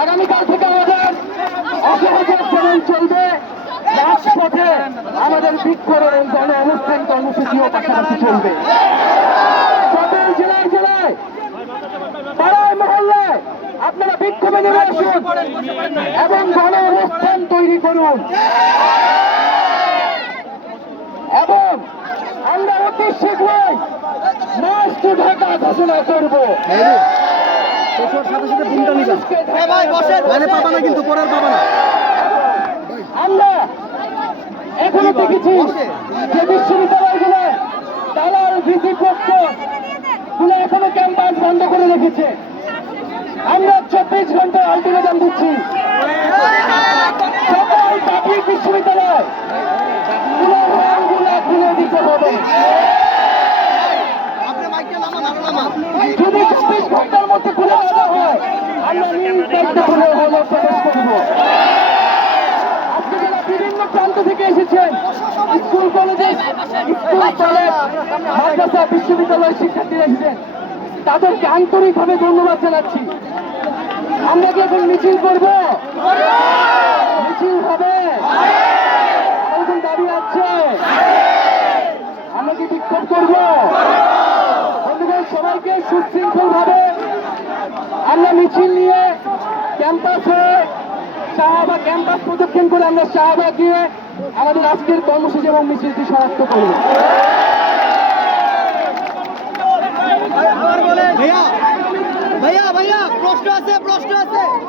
আগামীকাল থেকে আমাদের অসহযোগ যেমন চলবে রাজপথে আমাদের বিক্ষোভ এবং গণ অনুষ্ঠান কর্মসূচিও পাশাপাশি চলবে। সকল জেলায় আসুন এবং গণ অনুষ্ঠান তৈরি করুন। এবং আমরা অতি শীঘ্রই মাস টু ঢাকা ঘোষণা করব। সাথে সাথে ফোনটা নিবা। মানে পাবা না কিন্তু পরের পাবা না। আমরা এখনও দেখেছি যে বিশ্ববিদ্যালয়গুলো তালার ভিসি পক্ষ এখনও ক্যাম্পাস বন্ধ করে রেখেছে। চব্বিশ ঘণ্টা আলটিমেটাম দিচ্ছি। সকল পাবলিক বিশ্ববিদ্যালয়। খুলে দিতে যদি চব্বিশ ঘণ্টার মধ্যে খুলে দেওয়া হয়, আমরা করব। আজকে যারা বিভিন্ন প্রান্ত থেকে এসেছেন, স্কুল কলেজে, স্কুল কলেজ, মাদ্রাসা, বিশ্ববিদ্যালয়ের শিক্ষার্থীরা এসেছেন, তাদেরকে আন্তরিকভাবে ধন্যবাদ জানাচ্ছি। আমরা কি এখন মিছিল করব? মিছিল হবে? আমাদের দাবি আছে? আমরা কি বিক্ষোভ করব? সবাইকে সুশৃঙ্খল ভাবে আমরা মিছিল নিয়ে ক্যাম্পাসে শাহবাগ ক্যাম্পাস প্রদক্ষিণ করে আমরা শাহবাগ গিয়ে আমাদের আজকের কর্মসূচি এবং মিছিলটি সমাপ্ত করব। প্রশ্ন আছে প্রশ্ন আছে।